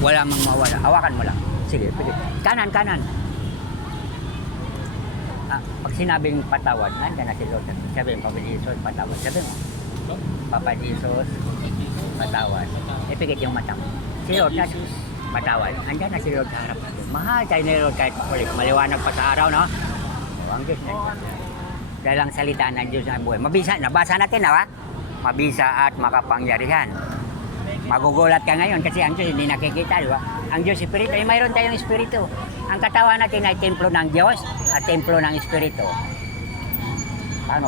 Wala mang mawala. Hawakan mo lang. Sige, pwede. Kanan, kanan. Pag sinabing patawad, nandiyan na si Lord. Sabihin, Papa Jesus, patawad. Sabihin mo, Papa Jesus, patawad. Ipikit yung mata mo. Si Lord na, patawad. Nandiyan na si Lord sa harap natin. Mahal tayo ni Lord kahit ulit. Maliwanag pa sa araw, no? O, ang Diyos na. Dahil ang salita ng Diyos ang buhay. Mabisa, nabasa natin, ha? Mabisa at makapangyarihan. Magugulat ka ngayon kasi ang Diyos hindi nakikita, di ba? Ang Diyos Espiritu, ay mayroon tayong Espiritu. Ang katawan natin ay templo ng Diyos at templo ng Espiritu. Paano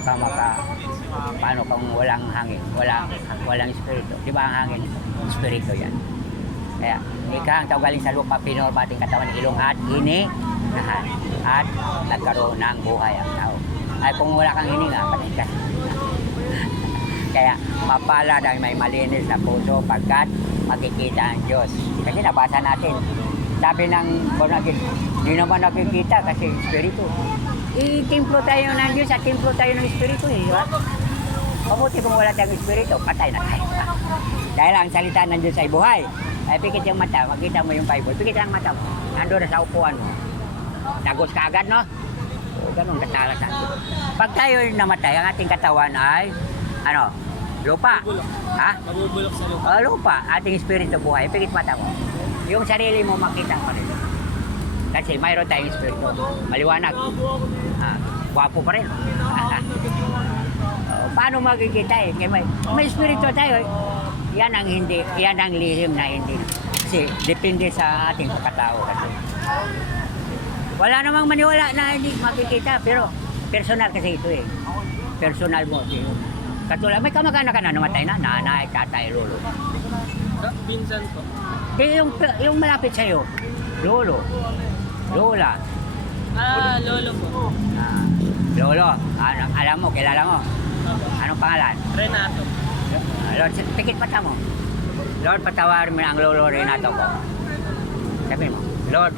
kung walang hangin, walang Espiritu? Di ba ang hangin? Espiritu yan. Kaya, ika ang galing sa lupa, pinorma ating katawan ng ilong at hinihingahan at nagkaroon ng buhay ang tao. Ay kung wala kang hininga, patay ka. Kaya mapalad ang may malinis na puso pagkat makikita ang Diyos. Kasi nabasa natin. Sabi ng Bonagin, hindi naman nakikita kasi Espiritu. I-templo tayo ng Diyos at templo tayo ng Espiritu. Di ba? Mabuti kung wala tayong Espiritu, patay na tayo. Dahil ang salita ng Diyos ay buhay. Ay pikit yung mata, makita mo yung Bible. Pikit ang mata mo. Nandun na sa upuan mo. Tagos ka agad, no? Ganun katalas natin. Pag tayo namatay, ang ating katawan ay lupa. Ha? Mabubulok sa lupa. Lupa. Ating espiritu buhay. Pikit mata mo. Yung sarili mo makita pa rin. Kasi mayroon tayong espiritu. Maliwanag. Gwapo pa rin. Paano makikita eh? May espiritu tayo. Yan ang lihim na hindi. Kasi depende sa ating pagkatao. Kasi wala namang maniwala na hindi makikita. Pero personal kasi ito eh. Personal mo. Katulad, may kamag-anak ka na namatay na, nanay, tatay, lolo. Pinsan po. Di yung malapit sa'yo, lolo, lola. Lolo po. Lolo, alam mo, kilala mo. Anong pangalan? Renato. Lord, pikit mata mo. Lord, patawarin mo na ang lolo Renato ko. Sabi mo, Lord,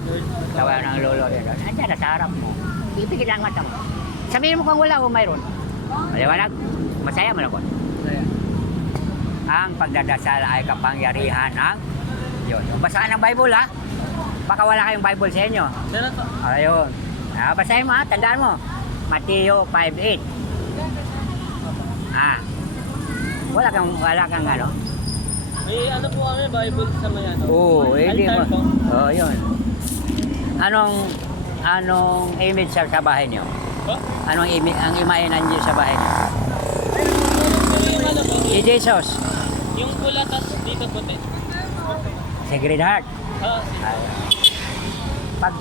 patawarin ang lolo Renato. Andiyan na sa harap mo. Ipikit lang mata mo. Sabihin mo kung wala o mayroon. Maliwanag? Masaya mo na po. Ang pagdadasal ay kapangyarihan ng Diyos. Basahan ng Bible, ha? Baka wala kayong Bible sa inyo. Meron po. Ayun. Basahin mo, ha? Tandaan mo. Mateo 5:8. Wala kang ano? May ano po kami, Bible sa may ano. Oo, hindi mo. Altar po. Oo, yun. Anong image sa bahay niyo? Po? Anong image, ang imahe ng Diyos sa bahay niyo? Yung ano po? Si Jesus. Yung pula tas dito puti. Sacred Heart. Sige. Pag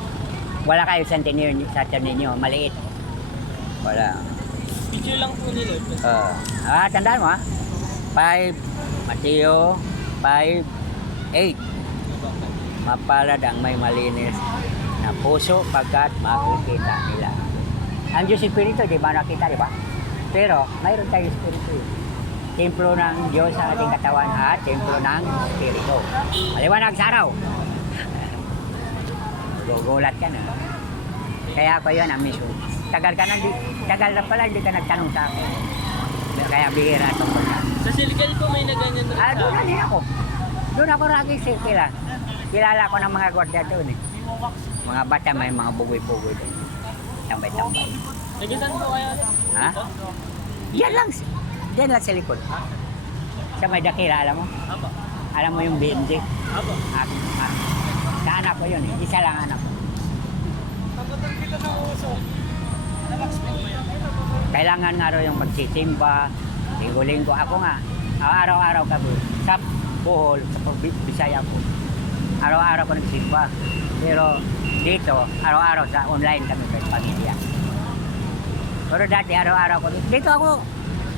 wala kayo sa tiyan ninyo, maliit. Wala. Picture lang po ni Lord. Tandaan mo, ha? 5, Mateo 5:8. Mapalad ang may malinis na puso pagkat makikita nila. Ang Diyos Espiritu, di ba nakita, di ba? Pero mayroon tayong Espiritu. Templo ng Diyos sa ating katawan at templo ng Espiritu. Maliwanag sa araw. Gugulat ka na. Kaya ako yun ang mission. Tagal na pala hindi ka nagtanong sa akin. Kaya bihira ito ko na. Sa Silikal po may naganyan doon. Doon na din ako. Doon ako lagi sirkila. Kilala ko ng mga gwardiya doon eh. Mga bata may mga bugoy-bugoy doon. Tambay-tambay. Nagisan po kayo? Ha? Yan lang. Diyan lang sa likod. Sa may dakila, alam mo? Apo. Alam mo yung BMJ? Apo. Sa anak ko yun eh. Isa lang anak ko. Kailangan nga raw yung pagsisimba, linggo-linggo. Ako nga, araw-araw ka sa Bohol, sa Bisaya po. Araw-araw ko nagsimba. Pero dito, araw-araw sa online kami sa pamilya. Pero dati araw-araw ko dito ako.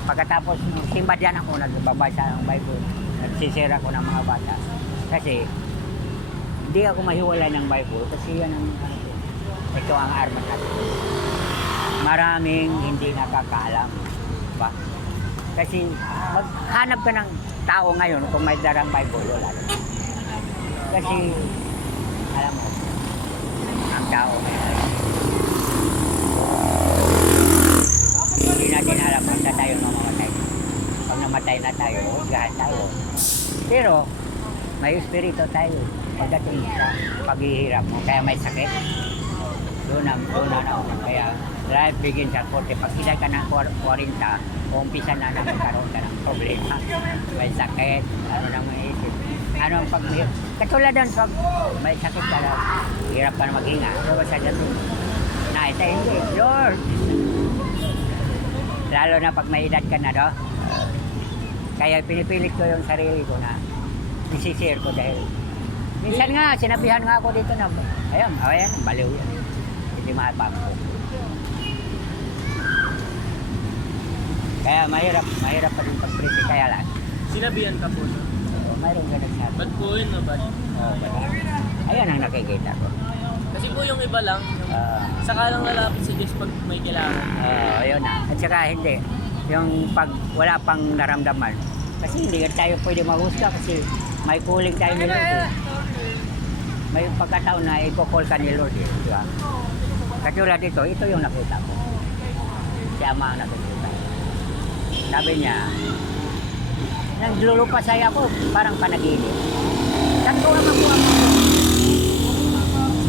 Pagkatapos simba diyan ako, nagbabasa ng Bible. Nagsisira ko ng mga bata. Kasi hindi ako mahiwalay ng Bible kasi yan ang ito ang armas natin. Maraming hindi nakakaalam. Diba? Kasi maghanap ka ng tao ngayon kung may darang Bible, wala. Kasi alam mo, ang tao ngayon, hindi natin alam kung saan tayo mamamatay. Pag namatay na tayo, gahan tayo. Pero may espiritu tayo pagdating sa paghihirap mo. Kaya may sakit. Doon na. Kaya life begins at 40. Pag edad ka ng 40, umpisa na magkaroon ka ng problema. May sakit, ano nang maisip. Ano ang katulad doon, pag may sakit ka lang, hirap ka na maghinga. Pero sa dyan, naita hindi, Lord. Lalo na pag may edad ka na, no? Kaya pinipilit ko yung sarili ko na isishare ko dahil minsan nga, sinabihan nga ako dito na, ayun, baliw yan. Hindi mapapako. Kaya mahirap pa rin pag-priti, kaya lang. Sinabihan ka po, no? Mayroon ka nagsabi. Ba't po yun, no? Ba't? Oo, ayun ang nakikita ko. Kasi po yung iba lang, yung saka lang lalapit sa Diyos pag may kailangan. Ayun na. At saka hindi. Yung pag wala pang naramdaman. Kasi hindi tayo pwede mahusga kasi may calling tayo ni Lord. Eh. May pagkataon na i-call ka ni Lord. Eh. Diba? Katulad ito yung nakita ko. Si Ama ang nakikita. Sabi niya, naglulupasay ako, parang panaginip. Saan ko ang makuha mo?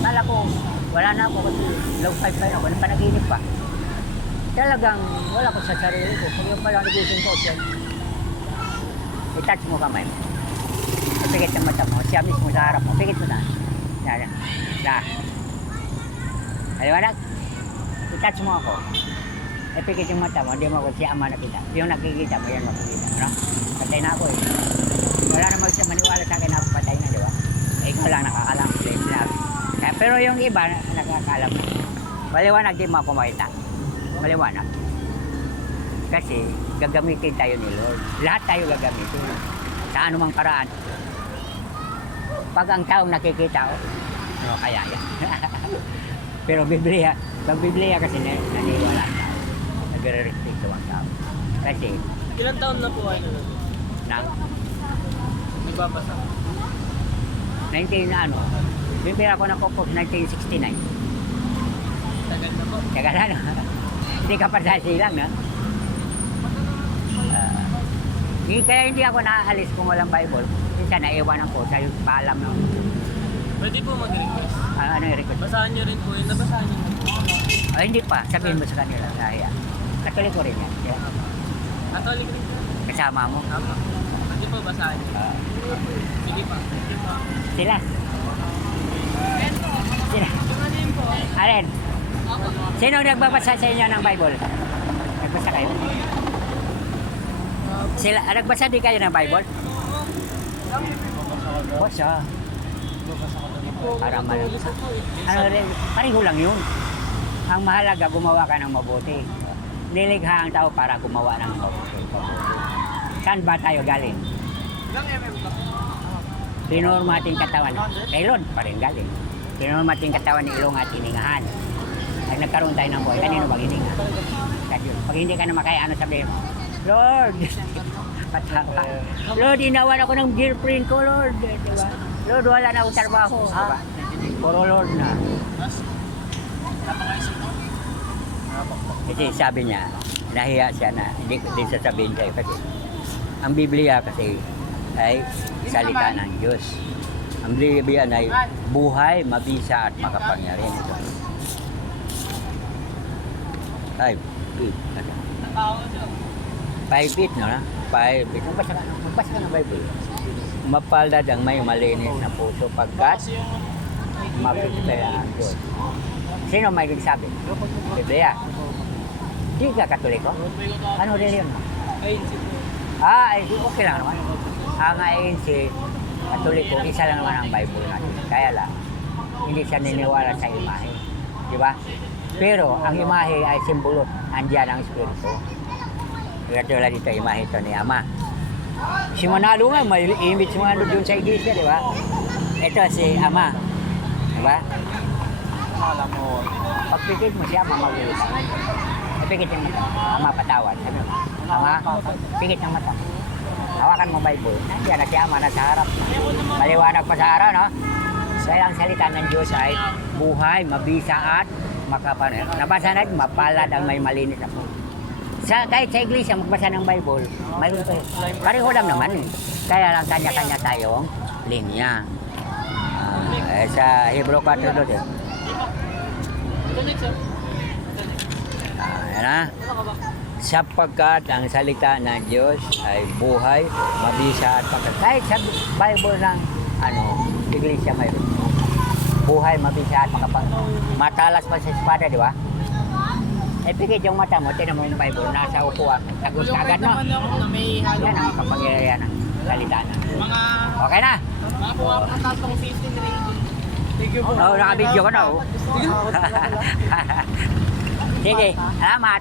Kala ko, wala na ako kasi low five pa ako, panaginip pa. Talagang wala ko sa sarili ko. Kung yung pala nagising ko, i-touch mo kamay mo. Ipikit ang mata mo, siya mismo sa harap mo, pikit mo na. Na. Aliwanag? I-touch mo ako. Ipikit yung mata mo, hindi mo ako si Ama nakita. Yung nakikita mo, yan makikita. Ano? Patay na ako eh. Wala namang siya maniwala sa akin na ako patay na, di ba? Eh, ikaw lang nakakalam. Pero yung iba, nakakalam na. Maliwanag, di mo ako makita. Maliwanag. Kasi, gagamitin tayo ni Lord. Lahat tayo gagamitin. Sa anumang paraan. Pag ang taong nakikita, ano kaya yan? Pero pag Biblia kasi naniwala ang tao. Nagre-respeto ang tao. Kasi, Ilang taon na po kayo nun? Nagbabasa. 19 na ano, bibira ko na po 1969. Tagal na po. Teka na, no? Hindi ka pa sa silang, no? Kaya hindi ako naaalis kung walang Bible. Minsan naiwanan ko sa paalam ng Pwede po mag-request. ano yung record. Basahan nyo rin po yun. Nabasahan nyo na po. Ay, hindi pa. Sabihin mo sa kanila. Kaya, katuloy ko rin yan. Kaya, Catholic rin po. kasama mo. Tama. Pwede po basahan nyo. Sige pa. Sige pa. Sila. Sila. Alin? Sino nagbabasa sa inyo ng Bible? Nagbasa kayo? Sila, nagbasa din kayo ng Bible? Basa. Para malamsa. Ano rin, pareho lang yun. Ang mahalaga, gumawa ka ng mabuti. Nilikha ang tao para gumawa ng mabuti. Saan ba tayo galing? Pinorma ating katawan. Kay Lord pa rin galing. Pinorma ating katawan ni ilong at hiningahan. Pag nagkaroon tayo ng buhay, kanino bang hininga? Kasi pag hindi ka na makaya, ano sabihin mo? Lord! Patawa. Lord, inawan ako ng girlfriend ko, Lord. Diba? Lord, wala na akong trabaho. Diba? Puro Lord na. Kasi sabi niya, nahiya siya na hindi sasabihin sa'yo kasi ang Biblia kasi ay salita ng Diyos. Ang Biblia ay buhay, mabisa at makapangyarihan. Ay, 5 feet, no? 5 feet. Magbasa ka ng Bible. Mapalad ang may malinis na puso pagkat mapagpala ang Diyos. Sino may nagsabi? Biblia. Di ka Katoliko? Ano reliyon mo? ANC po. Okay lang naman. Ang ANC, Katoliko, isa lang naman ang Bible natin. Kaya lang, hindi siya niniwala sa imahe. Di ba? Pero ang imahe ay simbolo, andyan ang Espiritu. Katulad dito, imahe ito ni Ama. Si Manalo nga, may image si Manalo doon sa iglesia, di ba? Ito si Ama. Di ba? Alam mo. Pagpikit mo siya, mamagulita. Pagpikit yung mata, Ama patawad. Sabi mo, Ama, pikit ng mata. Hawakan mo Bible. Nandiyan na si Ama, nasa harap. Maliwanag pa sa araw, no? Dahil ang salita ng Diyos ay buhay, mabisa at makapangyarihan. Nabasa natin, mapalad ang may malinis na puso. Kahit sa iglesia, magbasa ng Bible, mayroon tayo. Pareho lang naman eh. Kaya lang kanya-kanya tayong linya. Sa Hebrew 4:12. Ito next, oh. Ayan na. Sapagkat ang salita ng Diyos ay buhay, mabisa at pagkat. Kahit sa Bible ng iglesia mayroon. Buhay, mabisa at makapag. Matalas pa sa espada, di ba? Pikit yung mata mo, tinan mo yung Bible, nasa upuan. Tagos ka agad, no? naman ako na may halo. Yan ang kapangyarihan ng salita ng Diyos. Mga Okay na? tatong 15 rating. Thank you po. Oo, naka-video ko na, oh. Sige, salamat.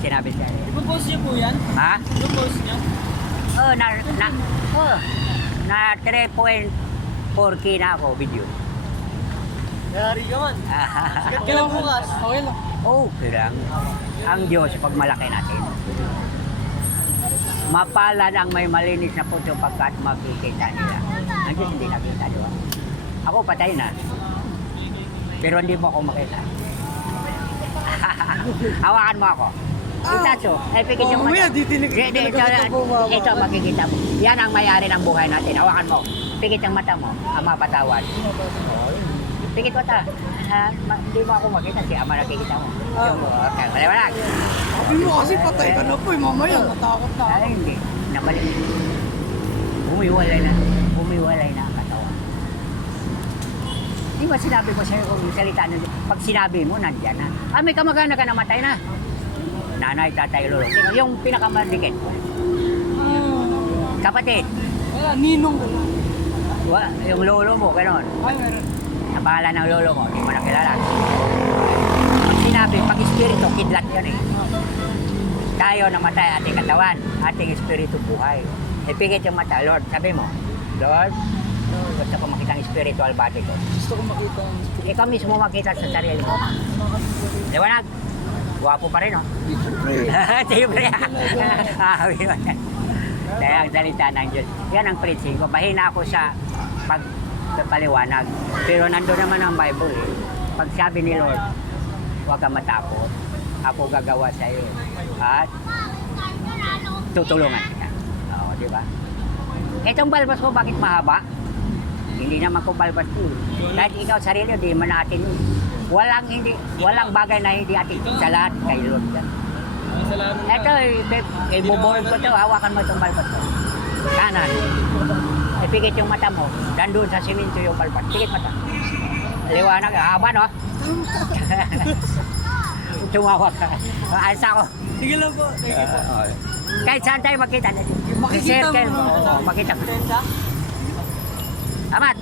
Sinabi siya. Ipo-post niyo po yan? Ha? Ipo-post niyo? Na 3.4K na ako video. Yari ka man. Sikat ka lang bukas. Okay lang. Okay lang. Ang Diyos, pag malaki natin. Mapalad ang may malinis na puso pagkat makikita nila. Ang Diyos hindi nakita, di ba? Ako patay na. Pero hindi mo ako makita. Hawakan mo ako. Itaso. Pikit yung mata. Ito makikita mo. Yan ang may-ari ng buhay natin. Hawakan mo. Pikit yung mata mo. Ang mapatawad. Pikit mata. Hindi mo ako makita. Si Ama nakikita mo. Okay, maliwanag. Sabi mo kasi patay ka na po eh, mamaya natakot na ako. Ay, hindi. Nabalik. Bumiwalay na ang katawan. Di ba sinabi mo sa'yo kung salita na, pag sinabi mo, nandyan na. May kamag-anak ka namatay na. Nanay, tatay, lolo. Sino? Yung pinakamadikit. Kapatid. Wala, ninong ko lang. Yung lolo mo, gano'n. Ay, meron. Ang pangalan ng lolo mo, hindi mo nakilala. Pag sinabi, pag espiritu, kidlat yun eh. Tayo namatay ating katawan, ating espiritu buhay. Ipikit yung mata, Lord, sabi mo, Lord, gusto ko makita ang spiritual body ko. Gusto ko makita ang Ikaw mismo makita sa sarili mo. Liwanag. Guwapo pa rin, oh. Siyempre. Kaya ang salita ng Diyos. Yan ang preaching ko. Bahina ako sa pagpaliwanag. Pero nandun naman ang Bible, eh. Pag sabi ni Lord, huwag kang matakot. Ako gagawa sa iyo. At tutulungan kita. Oo, di ba? Itong balbas ko, bakit mahaba? Hindi naman ko balbas ko. Dahil ikaw sarili, di man natin yun. Walang bagay na hindi atin sa lahat kay Lord. Salamat. Ito, ibubuhin ko ito. Hawakan mo itong balbas ko. Kanan. Ipikit yung mata mo. Nandun sa simento yung balbas. Pikit mata. Liwanag. Haba, no? Tumawa ka. Alis ako. Sige lang po, thank you po. Kahit saan tayo makita natin. Makikita mo. Oo, makita mo. Amat.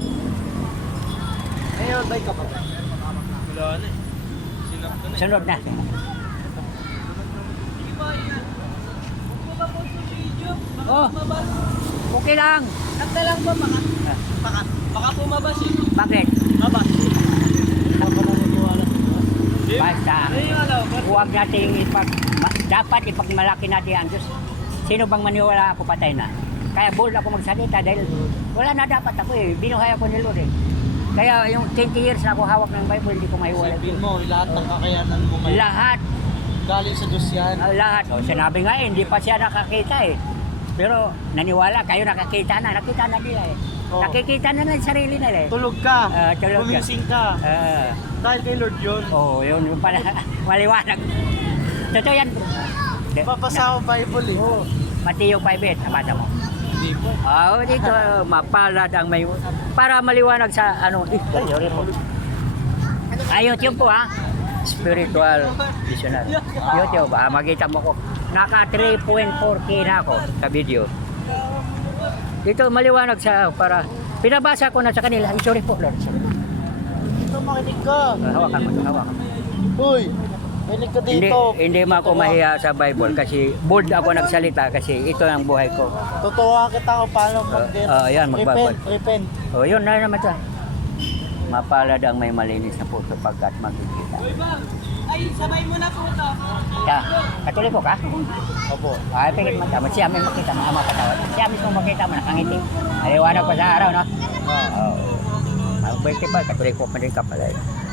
Ayun, bike ka pa. Wala na eh. Sinap ko na eh. Sunod na. Oh, okay lang. Sakta lang ba baka pumabas eh. Bakit? Mabas. Basta, huwag natin dapat ipagmalaki natin ang Diyos. Sino bang maniwala ako patay na? Kaya bold ako magsalita dahil wala na dapat ako eh. Binuhay ako ni Lord eh. Kaya yung 20 years na ako hawak ng Bible, hindi ko mahiwalay. Sabihin mo, lahat ng kakayanan mo ngayon. Lahat. Galing sa Diyos yan. Lahat. O, sinabi nga eh, hindi pa siya nakakita eh. Pero naniwala, kayo nakakita na nila eh. Oh. Nakikita na ng sarili nila eh. Tulog ka. Tulog ka. Gumising ka. Dahil kay Lord yun. Yun pala, maliwanag. Totoo yan. Papasa ko Bible eh. Oo. Mateo 5:8, nabasa mo. Hindi po. Dito, mapalad ang may... Para maliwanag sa sorry po. YouTube po ha. Spiritual Visionary. YouTube, makita mo ko. Naka 3.4K na ako sa video. Dito maliwanag sa para... Pinabasa ko na sa kanila. Sorry po, Lord. Dito makinig ka. Hawakan mo, hawakan mo. Uy, makinig ka dito. Hindi mo ako mahiya sa Bible kasi bold ako nagsalita kasi ito ang buhay ko. Totoo kita kung paano yan, magbabad. Repent. Yun na naman ito. Mapalad ang may malinis na puso pagkat makikita. Ay, sabay mo na po ito. Katoliko ka? Opo. Pikit mata mo. Siya may makita mo. Ama patawad. Siya mismo makita mo. Nakangiti. Aliwanag pa sa araw, no? Oo. Principal, katoliko pa din ka pala.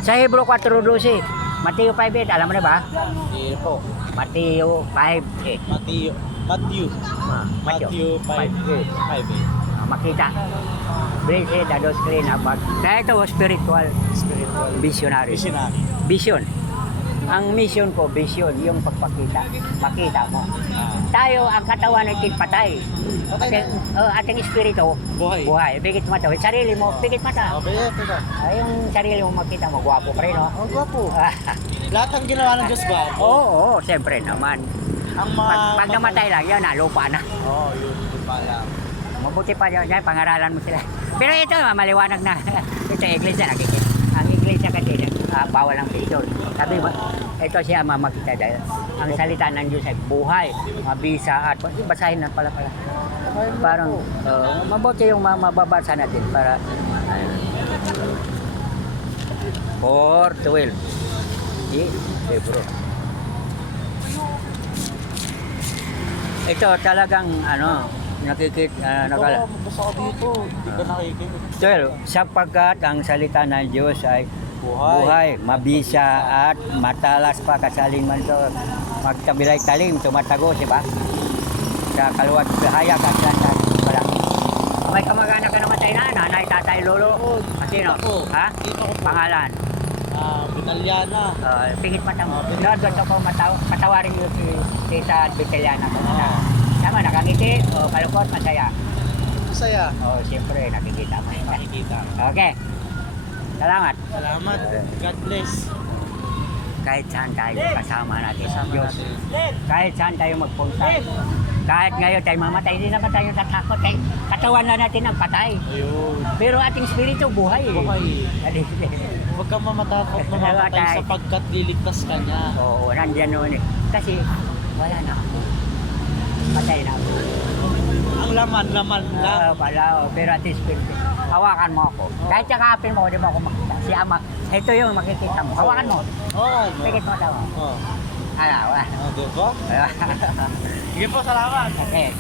Sa Hebrew 4:12, Mateo 5:8, alam mo na ba? Hindi po. Mateo 5:8. Matthew. Matthew 5:8. makita. Blessed are those clean of heart. Kaya ito, spiritual. Visionary. Visionary. Vision. Ang mission ko, vision, yung pagpakita. Pakita mo. Tayo, ang katawan ay patay. Ating espiritu, Buhay. buhay. Bigit mata. Sarili mo, bigit mata. Okay, ito. Ay, yung sarili mo makita mo, gwapo pa rin, no? Ang gwapo. Lahat ng ginawa ng Diyos ba? Oo, siyempre naman. Ang mga... Pag namatay lang, yun na, lupa na. Oo, yun. Yun pala. Mabuti pa yun, yan, pangaralan mo sila. Pero ito, maliwanag na. Ito, iglesia, nakikita. Ang iglesia kasi, bawal ang picture. Sabi mo, ito siya mamakita dahil ang salita ng Diyos ay buhay, mabisa at basahin na pala. Parang mabuti yung mababasa natin para 4:12. February. Ito talagang nakikita Oo, magbasa ka dito. Hindi ka nakikinig. sapagkat ang salita ng Diyos ay Buhay. buhay, mabisa at matalas pa kasaling man ito. Magtabilay talim, tumatago, di ba? Sa kaluwat hayag at landas. Wala. May kamag-anak ka namatay na, nanay, tatay, lolo. Sino? Ako. Ha? Dito ako po. Pangalan? Binalyana. Pingit mata mo. Lord, gusto ko patawarin niyo si Tita Vitaliana. Tama, nakangiti, kalungkot, masaya. Masaya. Siyempre, nakikita mo. Nakikita. Okay. Salamat. Salamat. God bless. Kahit saan tayo kasama natin sa Diyos. Kahit saan tayo magpunta. Kahit ngayon tayo mamatay, hindi naman tayo tatakot. Katawan na natin ang patay. Ayun. Pero ating spirito buhay. Buhay. Buhay. Huwag kang mamatakot mamamatay sapagkat liligtas ka niya. Oo, nandiyan noon eh. Kasi wala na ako. Patay na ako. Ang laman lang. Pero at least, hawakan mo ako. Kahit yakapin mo, di mo ako makita. Si Ama, ito yung makikita mo. Hawakan mo. Okay. Pikit mo daw. Oh. Wala. Diba? Sige po, salamat. Okay.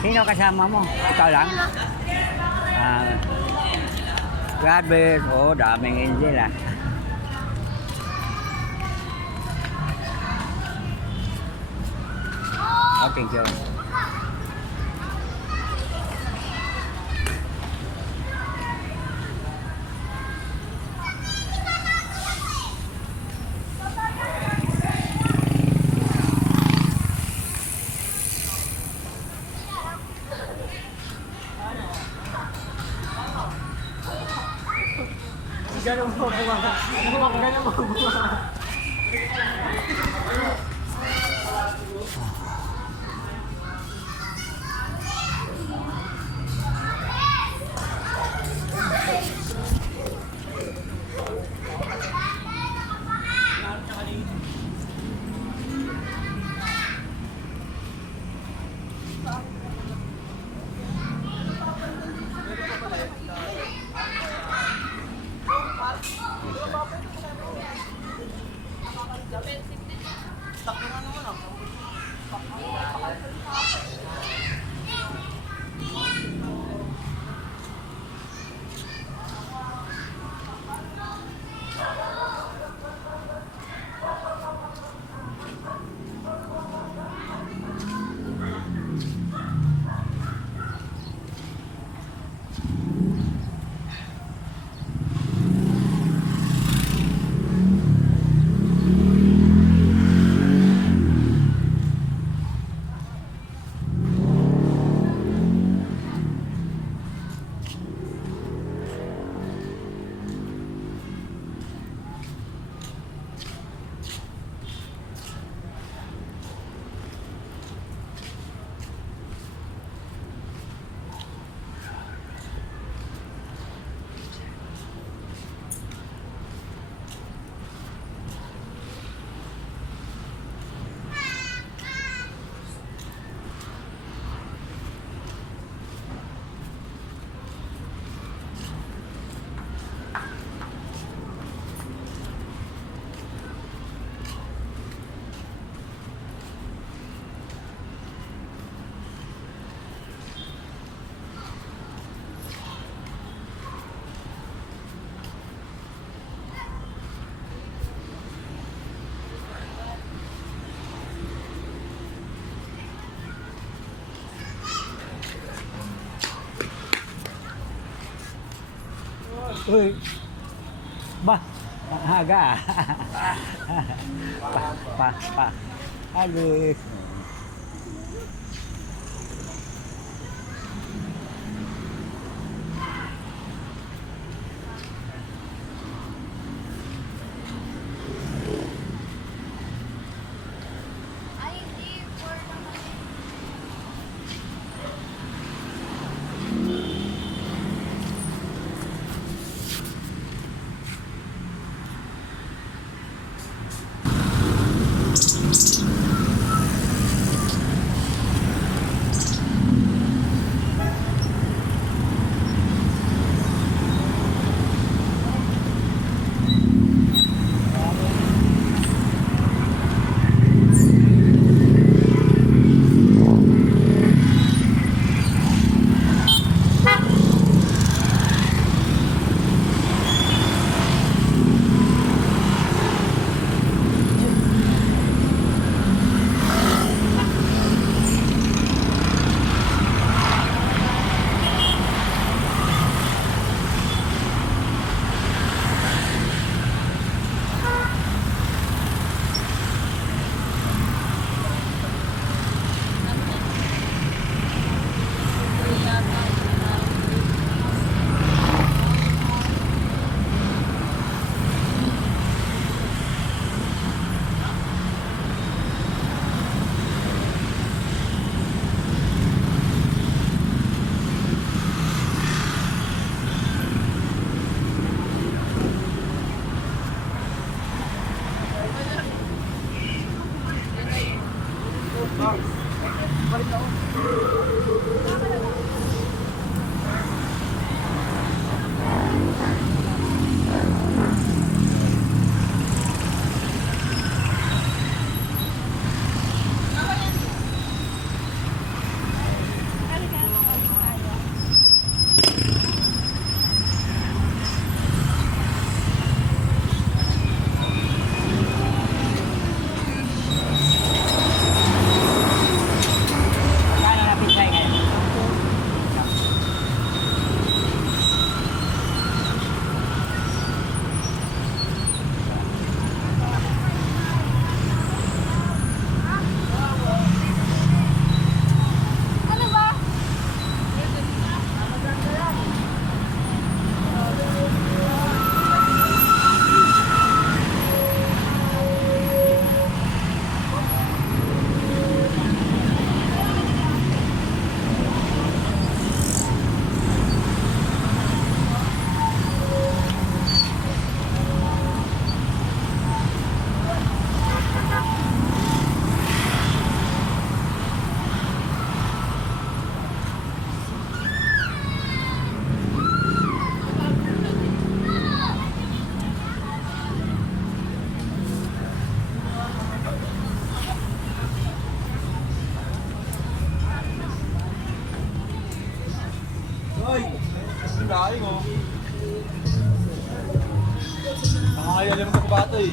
Sino kasama mo? Ikaw lang? God bless. Daming angel ah. Okay, go. Ganun mo, bunga. Ganun mo, bunga. Uy. Ba, haga. Pa. Alis. Magkano na pizza ngayon? Hoy! Daing oh. Nakakayali mo sa bato eh.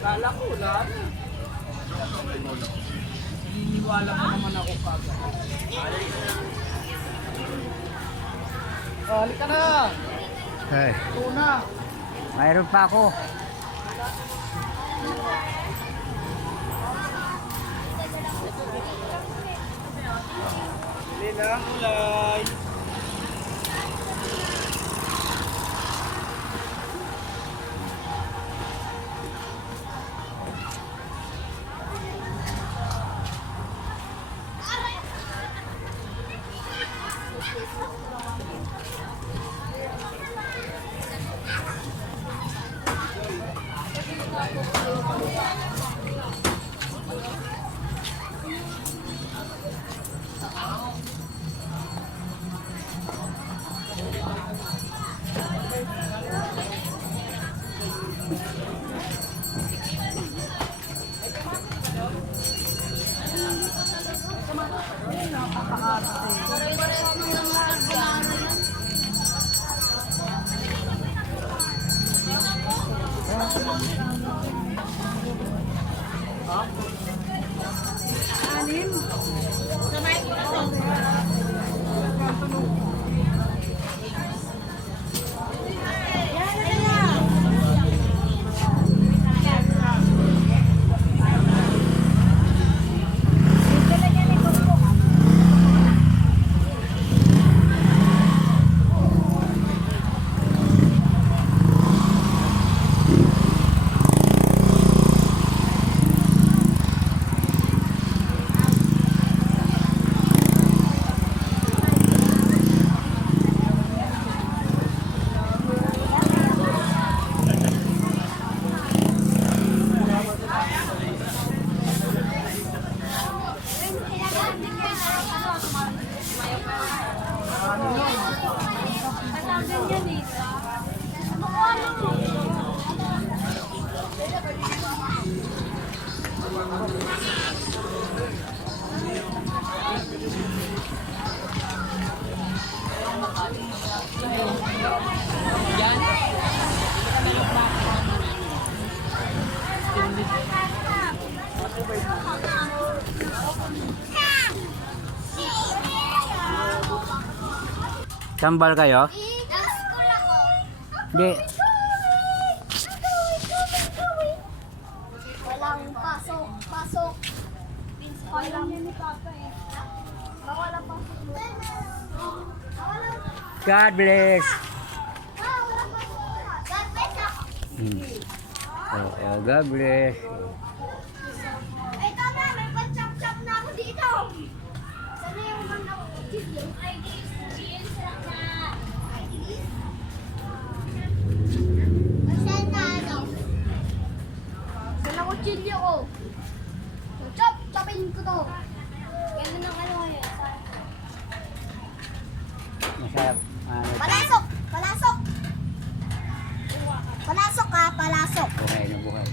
Kala ko, wala na. Naniniwala mo naman ako kagad. Halika na! Hey, Tuna! mayroon pa ako. Bili lang kulay. Sambal kayo? Nag-school ako. Hindi. Walang pasok. Pasok. Walang niya ni Papa eh. Walang pasok. God bless. Walang pasok. God bless ako. God bless. Ito na, may pan-chop-chop na ako dito. Sana yung mga kutsilyo? Ay, chill sarap na. Saan na ano? Saan ang kutsilyo ko? Chop! Chopin ko to. Ganun ang ano ngayon. Masarap. Palasok! Palasok! Palasok ka, palasok. Buhay na buhay.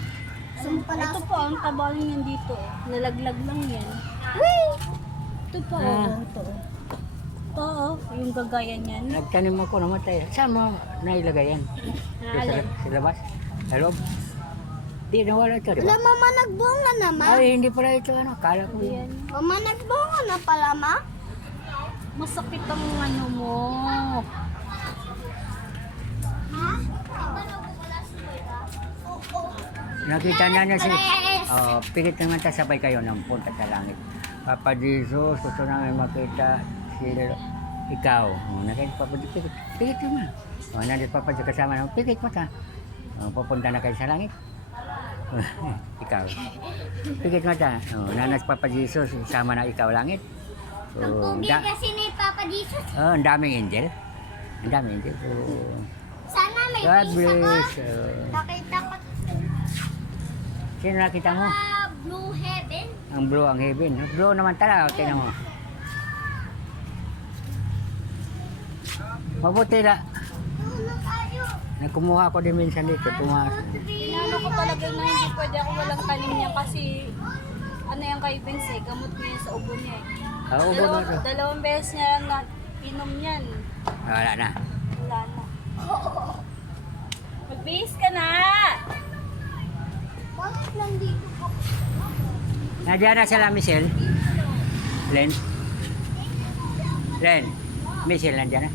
Ito po, ang taba niyan dito. Nalaglag lang yan. Whee! Ito po, ito. Ito, yung gagaya niyan. Nagtanim ako namatay. Saan mo nailagay yan? Sa labas? Sa loob? Di, nawala ito, di Wala, ba? mama, nagbunga naman. Ay, hindi pala ito, ano, kala ko yan. Mama, nagbunga na pala, ma. Masakit ang ano mo. Ha? Nakita niya si... Oh, pilit naman tayo sabay kayo ng punta sa langit. Papa Jesus, gusto namin makita si ikaw. Nakita Papa Jesus, pilit naman. Nandito Papa Jesus kasama naman, pilit mo ta. Pupunta na kayo sa langit. Ikaw. Pilit mo ta. Nanas Papa Jesus, sama na ikaw langit. Ang pugi kasi ni Papa Jesus. Ang daming angel. Ang daming angel. Sana may God face ako. bless. Nakita ko Sino nakita mo? sa blue heaven. Ang blue ang heaven. Blue naman talaga. Tingnan mo. Mabuti na. Ano tayo? Nakumuha ko din minsan dito. Tumakas. Inano ko talaga na hindi pwede ako walang tanim niya kasi ano yung kay Vince eh, gamot niya yun sa ubo niya eh. Ubo ba ito? Dalawang beses niya lang na inom yan. Wala na. Wala na. Mag-base ka na! Bakit nandito ko? Nandiyan na sila, Michelle. Len. Len. Michelle, nandiyan na.